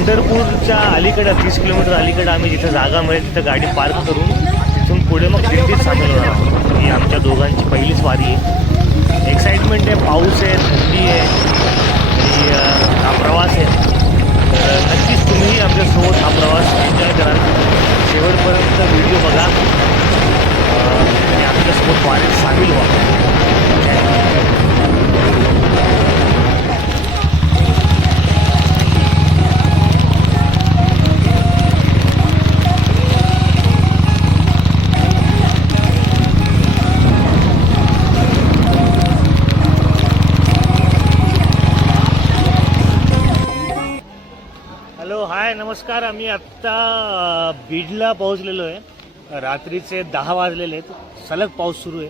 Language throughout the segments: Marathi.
पंढरपूरच्या अलीकडं 30 किलोमीटर अलीकडं आम्ही जिथं जागा मिळेल तिथं गाडी पार्क करून तिथून पुढे मग दिंडीत सामील होणार आहोत. ही आमच्या दोघांची पहिलीच वारी आहे. एक्साइटमेंट आहे, पाऊस आहे, थंडी आहे आणि हा प्रवास आहे. तर नक्कीच तुम्ही आमच्यासोबत हा प्रवास एन्जॉय करा, शेवटपर्यंत व्हिडिओ बघा आणि आमच्यासोबत वारीत सामील व्हा. हॅलो, हाय, नमस्कार. आम्ही आत्ता बीडला पोहोचलेलो आहे. रात्रीचे 10 वाजलेले आहेत. सलग पाऊस सुरू आहे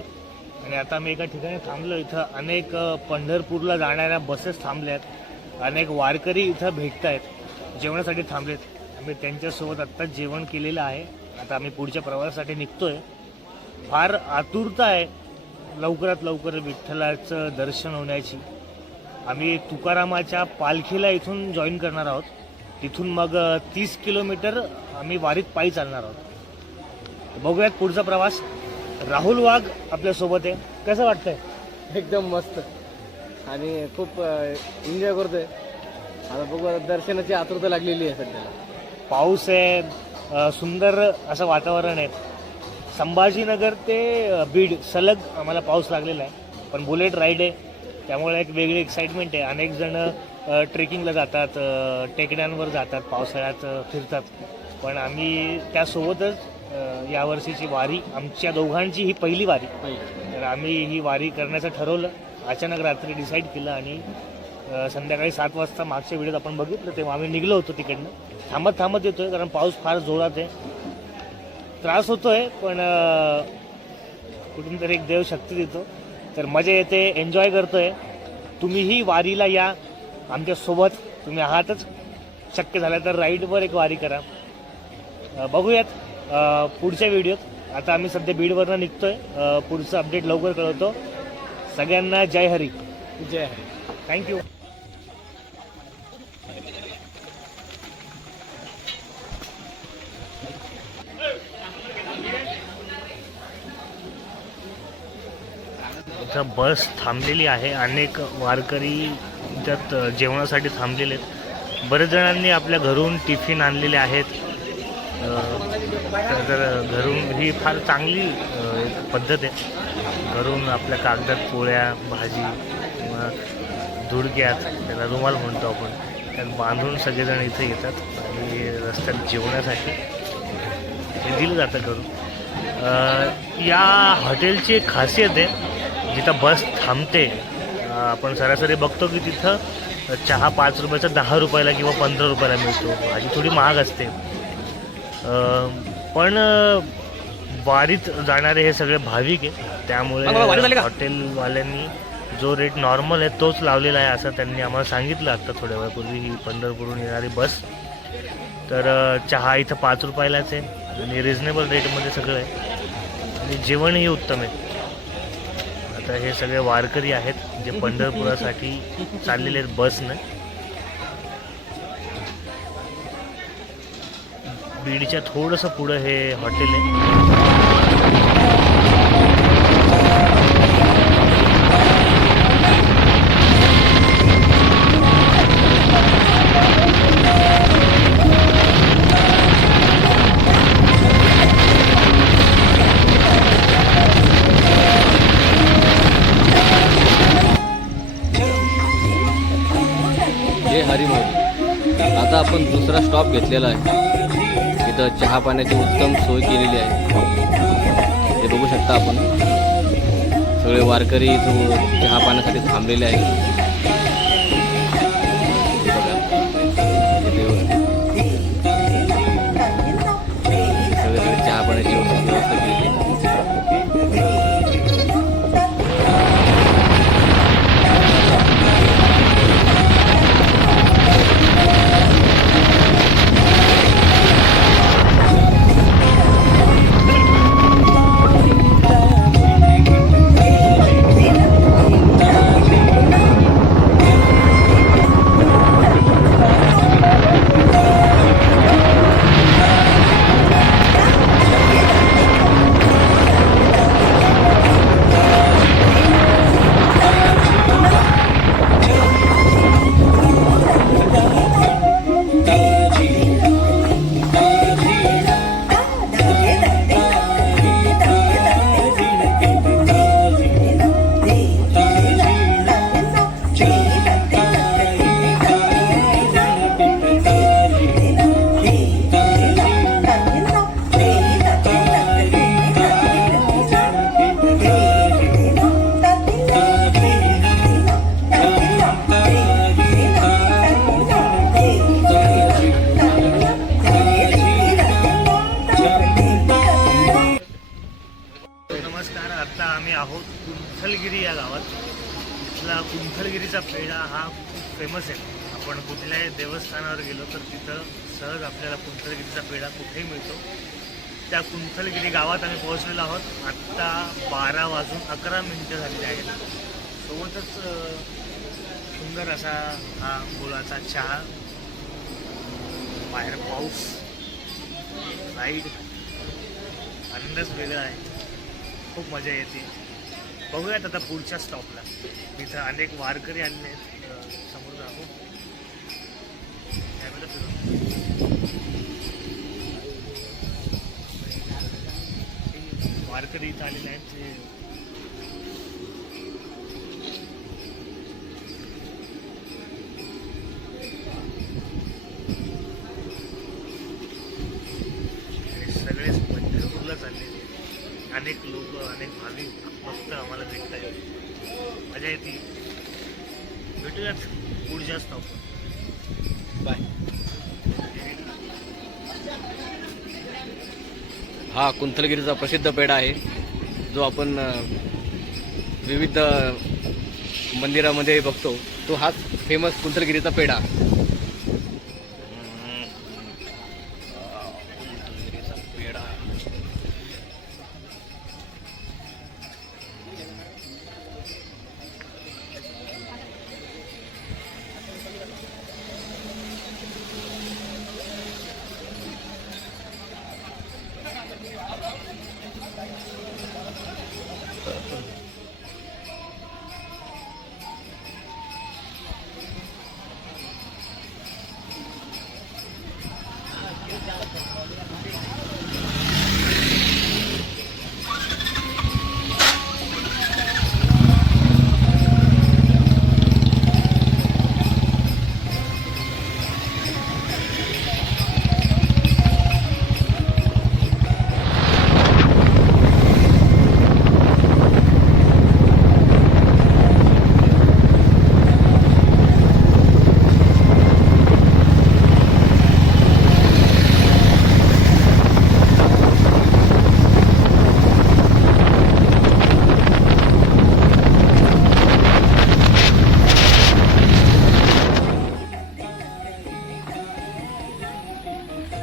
आणि आता आम्ही एका ठिकाणी थांबलो. इथं अनेक पंढरपूरला जाणाऱ्या बसेस थांबल्या आहेत. अनेक वारकरी इथं भेटत आहेत, जेवणासाठी थांबलेत. आम्ही त्यांच्यासोबत आत्ताच जेवण केलेलं आहे. आता आम्ही पुढच्या प्रवासासाठी निघतो आहे. फार आतुरता आहे लवकरात लवकर विठ्ठलाचं दर्शन होण्याची. आम्ही तुकारामाच्या पालखीला इथून जॉईन करणार आहोत. तिथून मग 30 किलोमीटर आम्ही वारीत पायी चालणार आहोत. बघूयात पुढचा प्रवास. राहुल वाघ आपल्यासोबत आहे. कसं वाटतंय? एकदम मस्त आणि खूप एन्जॉय करतोय. आता बघू, दर्शनाची आतुरता लागलेली आहे सध्याला. पाऊस आहे, सुंदर असं वातावरण आहे. संभाजीनगर ते बीड सलग आम्हाला पाऊस लागलेला आहे. पण बुलेट राईड आहे त्यामुळे एक वेगळी एक्साइटमेंट आहे. अनेक जण ट्रेकिंगला जातात, टेकड्यांवर जातात, पावसाळ्यात फिरतात. पण आम्ही त्यासोबतच यावर्षीची वारी, आमच्या दोघांची ही पहिली वारी. तर आम्ही ही वारी करण्याचं ठरवलं. अचानक रात्री डिसाईड केलं आणि संध्याकाळी 7 वाजता मागच्या व्हिडिओत आपण बघितलं तेव्हा आम्ही निघलो होतो तिकडनं. थांबत थांबत येतोय कारण पाऊस फार जोरात आहे. त्रास होतोय पण कुठून तरी एक देव शक्ती देतो. तर मजा येते, एन्जॉय करतोय. तुम्हीही वारीला या आमच्यासोबत. तुम्ही आहातच. शक्य झालं तर राईडवर एक वारी करा. बघूयात पुढच्या व्हिडिओत. आता आम्ही सध्या बीडवरनं निघतोय. पुढचं अपडेट लवकर कळवतो. सगळ्यांना जय हरी. जय हरी. थँक्यू. इथं बस थांबलेली आहे. अनेक वारकरी त्यात जेवणासाठी थांबलेले आहेत. बरेच जणांनी आपल्या घरून टिफिन आणलेले आहेत. तर घरून ही फार चांगली एक पद्धत आहे. घरून आपल्या कागदात पोळ्या, भाजी किंवा धुडक्यात, त्याला रुमाल म्हणतो आपण, त्यात बांधून सगळेजण इथे येतात आणि रस्त्यात जेवण्यासाठी हे दिलं जातं घरून. या हॉटेलची एक खासियत आहे, जिथं बस थांबते आपण सरासरी बघतो की तिथं चहा 5 रुपयाचा 10 रुपयाला किंवा 15 रुपयाला मिळतो. भाजी थोडी महाग असते. पण वारीत जाणारे हे सगळे भाविक आहे, त्यामुळे हॉटेलवाल्यांनी जो रेट नॉर्मल आहे तोच लावलेला आहे असं त्यांनी आम्हाला सांगितलं. आत्ता थोड्या वेळापूर्वी ही पंढरपूरहून येणारी बस. तर चहा इथं 5 रुपयालाच आहे आणि रिजनेबल रेटमध्ये सगळं आहे आणि जेवणही उत्तम आहे. आता हे सगळे वारकरी आहेत जे पंढरपुरासाठी चाललेले आहेत बसनं. बीडच्या थोडंसं पुढं हे हॉटेल आहे. आता आपण दुसरा स्टॉप घेतलेला आहे. इथं चहा पाण्याची उत्तम सोय केलेली आहे. हे बघू शकता आपण, सगळे वारकरी इथं चहा पाण्यासाठी थांबलेले आहेत. सगळे चहा पाण्याची व्यवस्था केली. कुंथलगिरीचा पेढा हा खूप फेमस आहे. आपण कुठल्याही देवस्थानावर गेलो तर तिथं सहज आपल्याला कुंथलगिरीचा पेढा कुठेही मिळतो. त्या कुंथलगिरी गावात आम्ही पोहोचलेलो आहोत. आत्ता 12:11 झालेले आहेत. सोबतच सुंदर असा हा गुळाचा चहा, बाहेर पाऊस, लाईट, आनंदच वेगळा आहे. खूप मजा येते. बघूयात आता पुढच्या स्टॉपला. तिथं अनेक वारकरी आलेले आहेत. समोर दाखवू कॅमेरा फिरून. वारकरी इथं आलेले आहेत. ते सगळेच पंढरपूरला चाललेले आहेत. अनेक लोक, अनेक भाविक भक्त आम्हाला भेटत आहेत. मजा येते. भेटूयात पुढच्या स्टॉपवर. बाय. हा कुंथलगिरीचा प्रसिद्ध पेढा आहे, जो आपण विविध मंदिरामध्ये बघतो. तो हाच फेमस कुंथलगिरीचा पेढा. कुंथलगिरीचा पेढा.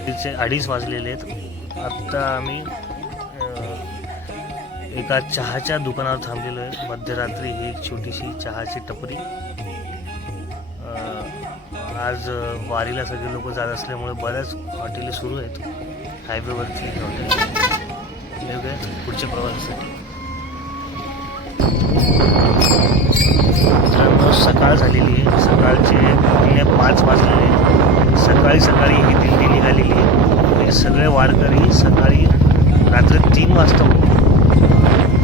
तिचे 2:30 वाजलेले आहेत. आत्ता आम्ही एका चहाच्या दुकानावर थांबलेलो आहे. मध्यरात्री ही एक छोटीशी चहाची टपरी. आज वारीला सगळे लोक जात असल्यामुळे बऱ्याच हॉटेली सुरू आहेत हायवेवरती. हॉटेल पुढच्या प्रवासासाठी. मित्रांनो, सकाळ झालेली आहे. सकाळचे 5 वाजलेले. सकाळी सकाळी ही दिंडी निघालेली आहे. हे सगळे वारकरी सकाळी रात्री 3 वाजता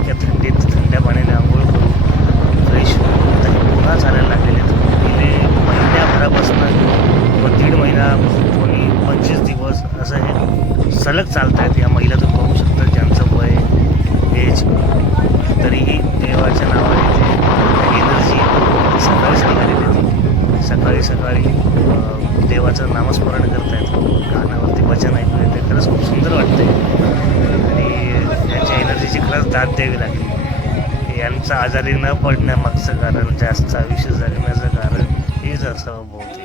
त्या थंडीत थंड्या पाण्याने आंघोळ करून फ्रेश होऊन आता हे पुन्हा चालायला लागलेले आहेत. गेले महिन्याभरापासून व 1.5 महिना, कोणी 25 दिवस असं हे सलग चालत आहेत. या महिला तुम्ही बघू शकता, ज्यांचं वय, एज, तरीही देवाच्या नावाने ते एनर्जी सकाळी सकाळी देते. सकाळी सकाळी देवाचं नामस्मरण करतायत. गाण्यावरती भजन ऐकू येते. खरंच खूप सुंदर वाटते आणि त्यांच्या एनर्जीची खरंच दाद द्यावी लागेल. यांचं आजारी न पडण्यामागचं कारण, जास्त आयुष्य जगण्याचं कारण हेच असावं बहुतेक.